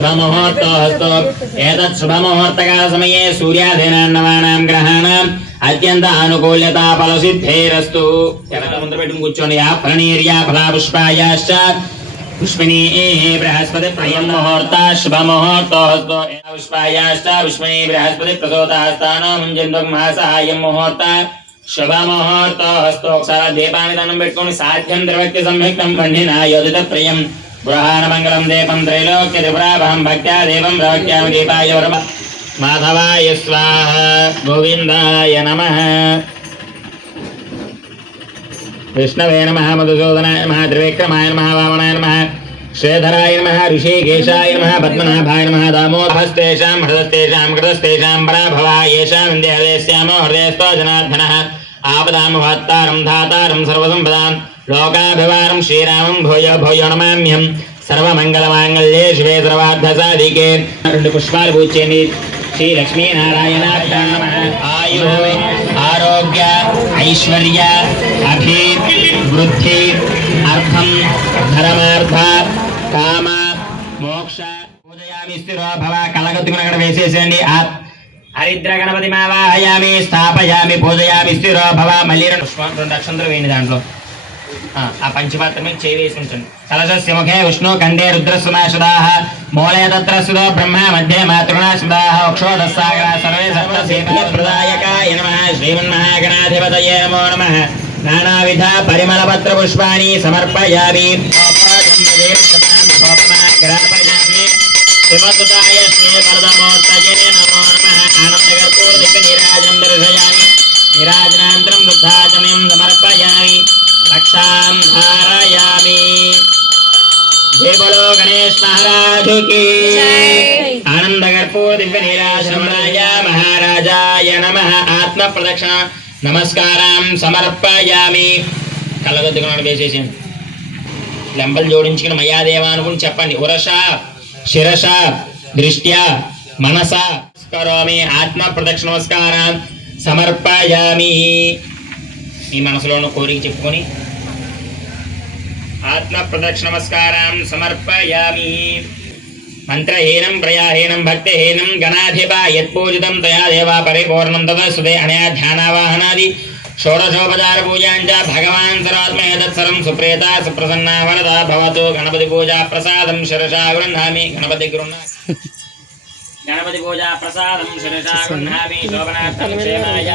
शुभमुहूर्तोऽस्तु एतत् शुभमुहूर्तकालसमये सूर्याधीनान्नवानां ग्रहाणाम् అత్యంత అనుకూల్యత ఫలసిద్ధేరస్తు వెనక ముందు పెట్టుకుని కూర్చోండి ఆ ఫలనీర్యా ఫలాపుష్పాయాశ్చ పుష్పిణీ బృహస్పతి ప్రియం ముహూర్త శుభ ముహూర్తోస్తు పుష్పాయాశ్చ పుష్పిణీ బృహస్పతి ప్రసోదాస్తానో ముంజందు మహాసహాయం ముహూర్త శుభ ముహూర్తోస్తు ఒకసారి దీపాన్ని దండం పెట్టుకొని సాధ్యం ద్రవక్తి సంయుక్తం పండిన యోజిత ప్రియం गृहानमङ्गलं दीपं त्रैलोक्यत्रिपुराभं भक्त्या देवं प्रवक्ष्यामि दीपाय वर्म माधवाय स्वाहा गोविन्दाय नमः। विष्णवे नमः, मधुसूदनाय नमः, त्रिविक्रमाय नमः, वामनाय नमः, श्रीधराय नमः, ऋषिकेशाय नमः, पद्मनाभाय नमः दामोदहस्तेषां हृदस्तेषां, कृतस्तेषां पराभवा येषां देहदेस्यामो हृदयस्तो जनार्दनः। ఆపదామహత్తారం ధాతారం సర్వసంపదాం లోకాభివారం శ్రీరామం భూయో భూయో నమామ్యం సర్వమంగళమాంగళ్యే శివే సర్వార్థసాధికే రెండు పుష్పాలు పూచేయండి శ్రీ లక్ష్మీనారాయణ ఆయు ఆరోగ్య ఐశ్వర్య అభి వృద్ధి అర్థం ధర్మార్థ కామ మోక్ష పూజయామి స్థిరో భవ కలగత్తుకుని అక్కడ వేసేసేయండి ఆ హరిద్ర గణపతి మావాహయామి స్థాపయామి పూజయామి స్థిరో భవ మళ్ళీ రెండు పుష్పం రెండు అక్షంతలు వేయండి దాంట్లో. ఆ, పంచపాత్రమే పంచపాత్ర చేయి వేసి ఉంచండి. కలశస్య ముఖే విష్ణు కండే రుద్రస్సుమాషదాః మూలే తత్ర సుధో బ్రహ్మ మధ్యే మాతృణాశ్వదాః అక్షోదస్సాగర సర్వే సప్త సేవప్రదాయకాయ నమ. శ్రీమన్మహాగణాధిపతయే నమో నమ. నానావిధ పరిమళపత్ర పుష్పాణి సమర్పయామి. శివసుతాయ శ్రీ వరదమూర్తయే రక్షాం ధారయామి జయ బలో గణేష్ మహారాజు కి జై. ఆనందగర్భో దివ్య నీరాజనమరాయ మహారాజాయ నమ ఆత్మ ప్రదక్షిణ నమస్కారం సమర్పయామి కళ్ళగద్దుకున్నాడు వేసేసాను లెంపలు జోడించుకుని మయాదేవ అనుకుని చెప్పండి ఉరష శిరష దృష్ట్యా మనస కరోమి ఆత్మ ప్రదక్షిణ నమస్కారం సమర్పయామి. మీ మనసులో ఉన్న కోరిక చెప్పుకొని ఆత్మ ప్రదక్షిణ నమస్కారం సమర్పయామి. మంత్రహీనం ప్రయాహీనం భక్తిహీనం గణాధిప యత్పూజితం తయా దేవా పరిపూర్ణం తదస్సుదే అనయా ధ్యానావాహనాది షోడశోపచార పూజాంచ భగవాన్ సరాత్మ ఏతత్సరం సుప్రేత సుప్రసన్నా వరద భవతు. గణపతి పూజా ప్రసాదం శిరసా గృహ్ణామి. గణపతి గృహ్ణ గణపతి పూజా ప్రసాదం శిరసా గృహ్ణామి. శోభనార్థం క్షేమాయ